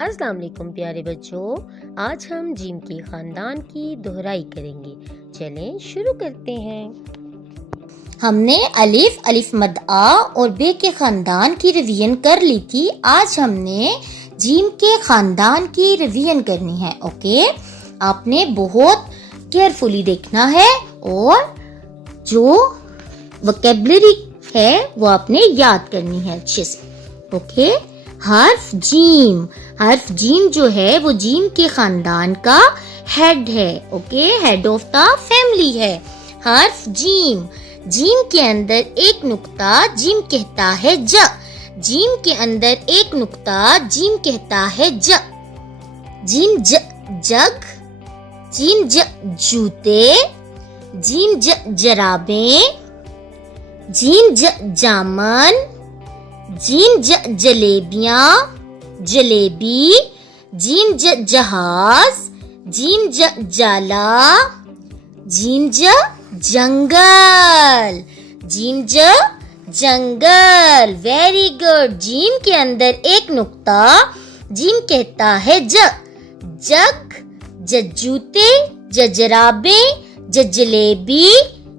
अस्सलाम वालेकुम प्यारे बच्चों, आज हम जिम के ख़ानदान की दोहराई करेंगे। चलें शुरू करते हैं। हमने अलिफ मद आ और बे के ख़ानदान की रिवीजन कर ली थी। आज हमने जिम के ख़ानदान की रिवीजन करनी है। ओके, आपने बहुत केयरफुली देखना है और जो वोकैबुलरी है वो आपने याद करनी है अच्छे से। ओके, हर्फ जीम जो है वो जीम के खानदान का हेड है। Okay, head of the family है हर्फ जीम के अंदर एक नुक्ता जीम कहता है ज। जीम के अंदर एक नुक्ता जीम कहता है ज। जीम जग, जीम जूते, जीम जराबें, जीम जामन, जीम जलेबियाँ जलेबी, जीम जहाज, जीम जाला, जीम जंगल, जीम जंगल। Very good. जीम के अंदर एक नुक्ता जीम कहता है ज। जग, जूते, जराबें, जलेबी,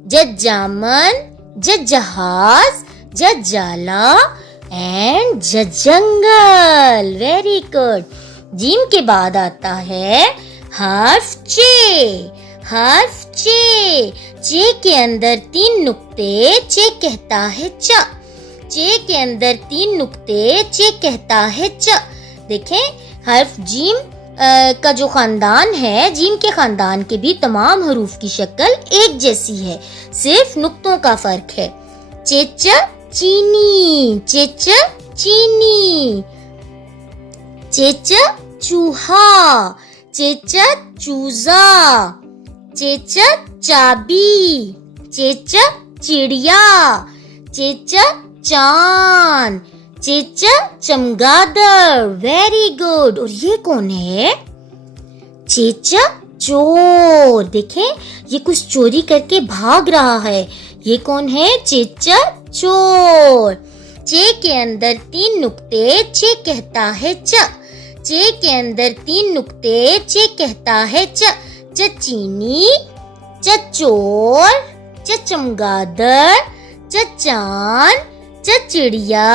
जामन, जहाज, जाला एंड जंगल। Very good. जीम के बाद आता है हर्फ चे के अंदर तीन नुक्ते चे कहता है च। चे के अंदर तीन नुक्ते चे कहता है च। देखें, हर्फ जीम का जो खानदान है, जीम के खानदान के भी तमाम हरूफ की शक्ल एक जैसी है, सिर्फ नुक्तों का फर्क है। चेच चीनी, चेच चीनी, चेच चूहा, चेच चूजा, चेच चाबी, चेच चिड़िया, चेच चांद, चेच चमगादड़। Very good. और ये कौन है? चेच चोर। देखें, ये कुछ चोरी करके भाग रहा है। ये कौन है? चेच चोर। चे के अंदर तीन नुक्ते चे कहता है च। चे के अंदर तीन नुक्ते चे कहता है च। चीनी, चोर, चमगादड़, चांद, चिड़िया,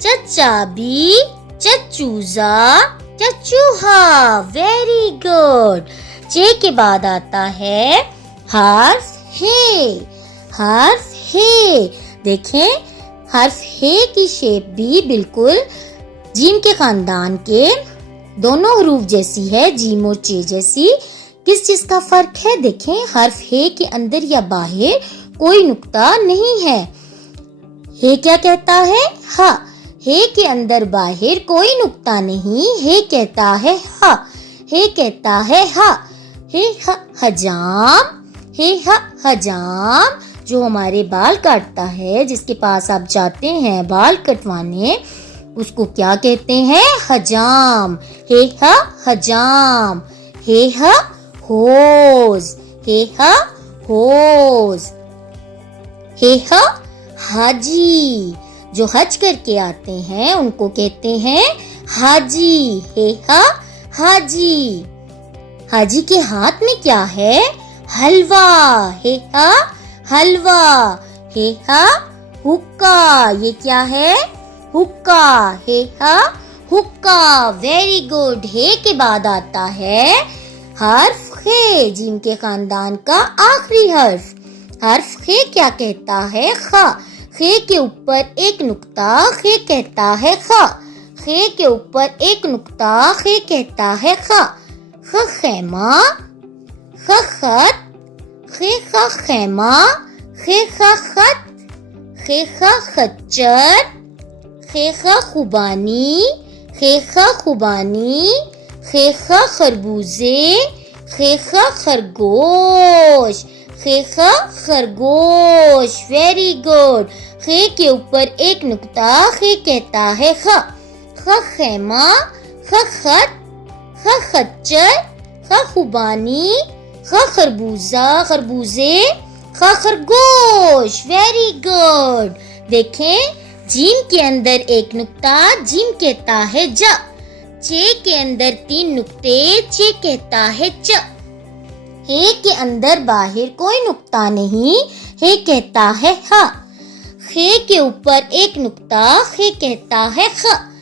चाबी, चूजा, चूहा। Very good. चे के बाद आता है हर्फ हे। देखें, हर्फ हे की शेप भी बिल्कुल जीम के खानदान के दोनों हरूफ जैसी है, जीम और चे जैसी। किस चीज का फर्क है? देखें, हर्फ हे के अंदर या बाहर कोई नुक्ता नहीं है। हे क्या कहता है? हा। हे के अंदर बाहर कोई नुक्ता नहीं, हे कहता है हा। हे कहता है हा। हे हजाम, हे हजाम जो हमारे बाल काटता है, जिसके पास आप जाते हैं बाल कटवाने, उसको क्या कहते हैं? हजाम। हे हजाम। हे होज, हे होज। हे हाजी जो हज करके आते हैं उनको कहते हैं हाजी। हे हाजी। हाजी के हाथ में क्या है? हलवा। हे हलवा। हे हुक्का। ये क्या है? हुक्का। हे हुक्का। Very good. हे के बाद आता है हर्फ खे, जीम के खानदान का आखिरी हर्फ। हर्फ खे क्या कहता है? खा। खे के ऊपर एक नुक्ता खे कहता है खा। खे के ऊपर एक नुक्ता खे कहता है खा। खेमा, खत, खे खेमा, खे खत, खे खच्चर, खे खुबानी, खे खुबानी, खे खरबूजे, खे खरगोश, खे खरगोश। Very good. खे के ऊपर एक नुक्ता खे कहता है ख। खेमा, खत, खच्चर, खुबानी, खरबूजा, खरबूजे, खरगोश। Very good. देखें, जीम के अंदर एक नुक्ता जीम कहता है ज। चे के अंदर 3 नुक्ते, चे कहता है च। हे के अंदर बाहर कोई नुक्ता नहीं, हे कहता है ह। खे के ऊपर एक नुक्ता, खे कहता है ख।